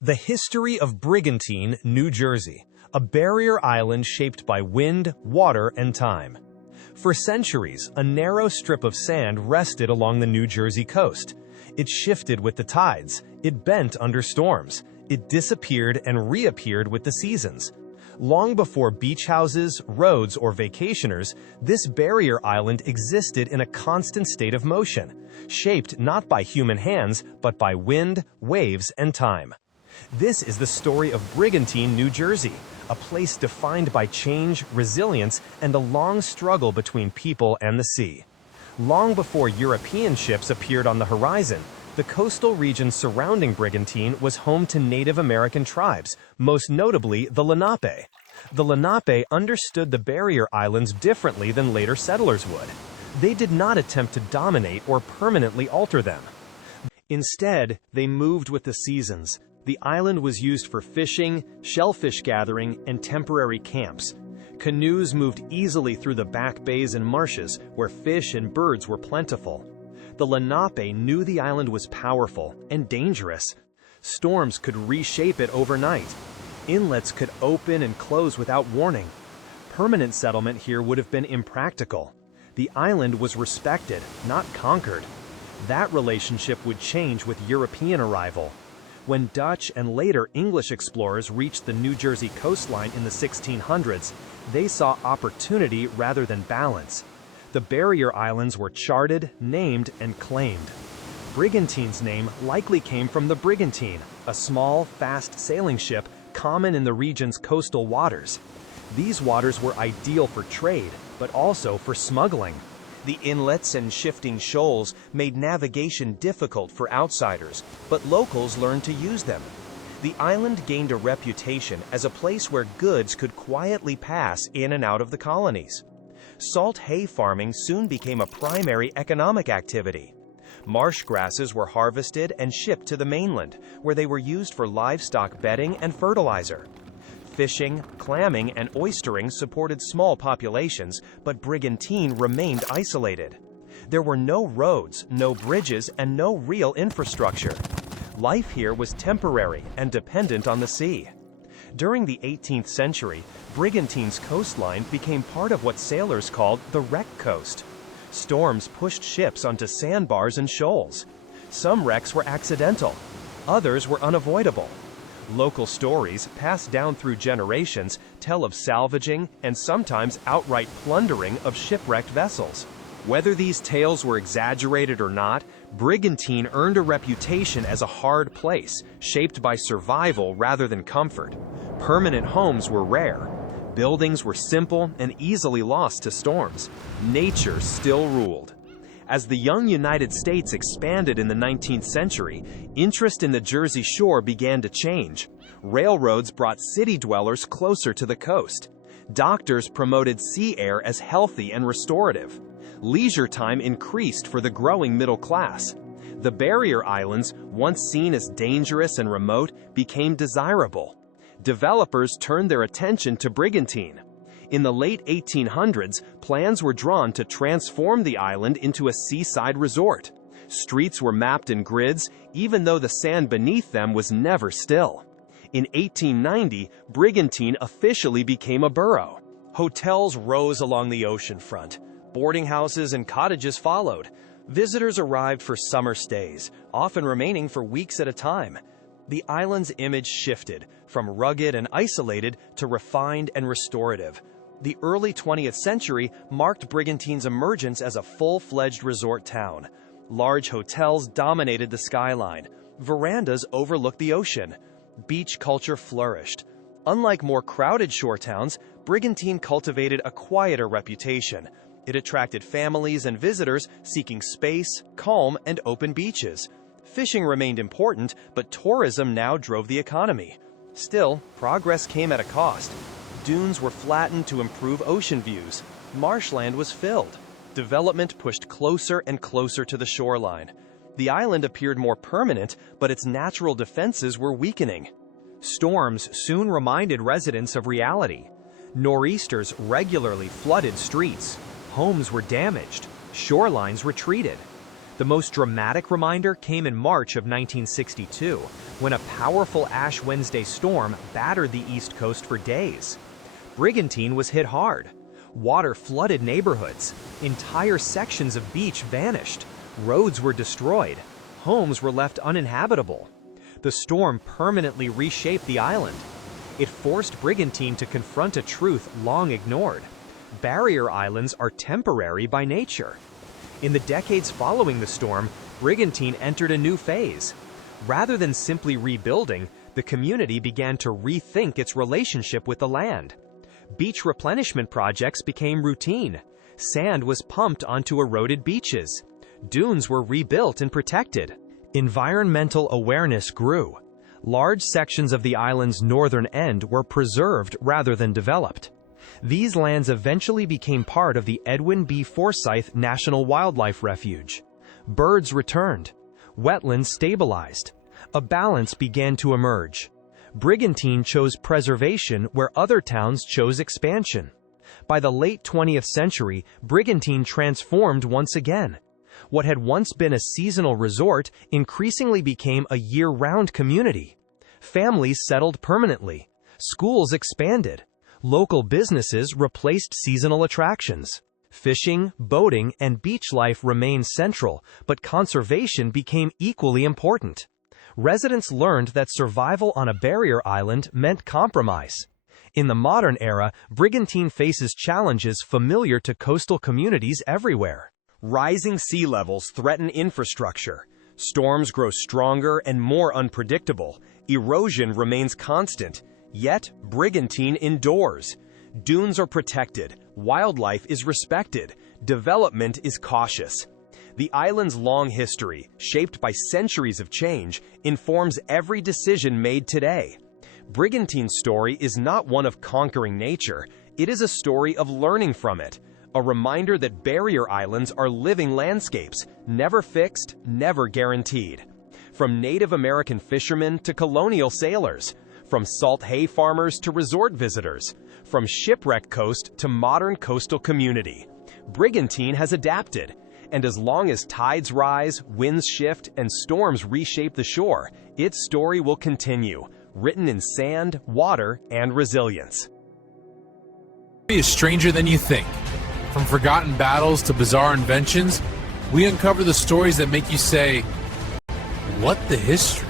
The history of Brigantine, New Jersey, a barrier island shaped by wind, water, and time. For centuries, a narrow strip of sand rested along the New Jersey coast. It shifted with the tides, it bent under storms, it disappeared and reappeared with the seasons. Long before beach houses, roads, or vacationers, this barrier island existed in a constant state of motion, shaped not by human hands, but by wind, waves, and time. This is the story of Brigantine, New Jersey, a place defined by change, resilience, and a long struggle between people and the sea. Long before European ships appeared on the horizon, the coastal region surrounding Brigantine was home to Native American tribes, most notably the Lenape. The Lenape understood the barrier islands differently than later settlers would. They did not attempt to dominate or permanently alter them. Instead, they moved with the seasons. The island was used for fishing, shellfish gathering, and temporary camps. Canoes moved easily through the back bays and marshes, where fish and birds were plentiful. The Lenape knew the island was powerful and dangerous. Storms could reshape it overnight. Inlets could open and close without warning. Permanent settlement here would have been impractical. The island was respected, not conquered. That relationship would change with European arrival. When Dutch and later English explorers reached the New Jersey coastline in the 1600s, they saw opportunity rather than balance. The barrier islands were charted, named, and claimed. Brigantine's name likely came from the Brigantine, a small, fast sailing ship common in the region's coastal waters. These waters were ideal for trade, but also for smuggling. The inlets and shifting shoals made navigation difficult for outsiders, but locals learned to use them. The island gained a reputation as a place where goods could quietly pass in and out of the colonies. Salt hay farming soon became a primary economic activity. Marsh grasses were harvested and shipped to the mainland, where they were used for livestock bedding and fertilizer. Fishing, clamming, and oystering supported small populations, but Brigantine remained isolated. There were no roads, no bridges, and no real infrastructure. Life here was temporary and dependent on the sea. During the 18th century, Brigantine's coastline became part of what sailors called the wreck coast. Storms pushed ships onto sandbars and shoals. Some wrecks were accidental, others were unavoidable. Local stories, passed down through generations, tell of salvaging and sometimes outright plundering of shipwrecked vessels. Whether these tales were exaggerated or not, Brigantine earned a reputation as a hard place, shaped by survival rather than comfort. Permanent homes were rare. Buildings were simple and easily lost to storms. Nature still ruled. As the young United States expanded in the 19th century, interest in the Jersey Shore began to change. Railroads brought city dwellers closer to the coast. Doctors promoted sea air as healthy and restorative. Leisure time increased for the growing middle class. The barrier islands, once seen as dangerous and remote, became desirable. Developers turned their attention to Brigantine. In the late 1800s, plans were drawn to transform the island into a seaside resort. Streets were mapped in grids, even though the sand beneath them was never still. In 1890, Brigantine officially became a borough. Hotels rose along the ocean front. Boarding houses and cottages followed. Visitors arrived for summer stays, often remaining for weeks at a time. The island's image shifted, from rugged and isolated to refined and restorative. The early 20th century marked Brigantine's emergence as a full-fledged resort town. Large hotels dominated the skyline. Verandas overlooked the ocean. Beach culture flourished. Unlike more crowded shore towns, Brigantine cultivated a quieter reputation. It attracted families and visitors seeking space, calm, and open beaches. Fishing remained important, but tourism now drove the economy. Still, progress came at a cost. Dunes were flattened to improve ocean views. Marshland was filled. Development pushed closer and closer to the shoreline. The island appeared more permanent, but its natural defenses were weakening. Storms soon reminded residents of reality. Nor'easters regularly flooded streets. Homes were damaged. Shorelines retreated. The most dramatic reminder came in March of 1962, when a powerful Ash Wednesday storm battered the East Coast for days. Brigantine was hit hard. Water flooded neighborhoods. Entire sections of beach vanished. Roads were destroyed. Homes were left uninhabitable. The storm permanently reshaped the island. It forced Brigantine to confront a truth long ignored. Barrier islands are temporary by nature. In the decades following the storm, Brigantine entered a new phase. Rather than simply rebuilding, the community began to rethink its relationship with the land. Beach replenishment projects became routine. Sand was pumped onto eroded beaches. Dunes were rebuilt and protected. Environmental awareness grew. Large sections of the island's northern end were preserved rather than developed. These lands eventually became part of the Edwin B. Forsyth National Wildlife Refuge. Birds returned. Wetlands stabilized. A balance began to emerge. Brigantine chose preservation where other towns chose expansion. By the late 20th century, Brigantine transformed once again. What had once been a seasonal resort increasingly became a year-round community. Families settled permanently. Schools expanded. Local businesses replaced seasonal attractions. Fishing, boating, and beach life remained central, but conservation became equally important. Residents learned that survival on a barrier island meant compromise. In the modern era, Brigantine faces challenges familiar to coastal communities everywhere. Rising sea levels threaten infrastructure. Storms grow stronger and more unpredictable. Erosion remains constant. Yet, Brigantine endures. Dunes are protected. Wildlife is respected. Development is cautious. The island's long history, shaped by centuries of change, informs every decision made today. Brigantine's story is not one of conquering nature. It is a story of learning from it. A reminder that barrier islands are living landscapes, never fixed, never guaranteed. From Native American fishermen to colonial sailors, from salt hay farmers to resort visitors, from shipwreck coast to modern coastal community, Brigantine has adapted. And as long as tides rise, winds shift, and storms reshape the shore, its story will continue, written in sand, water, and resilience. Is stranger than you think. From forgotten battles to bizarre inventions, we uncover the stories that make you say, "What the history?"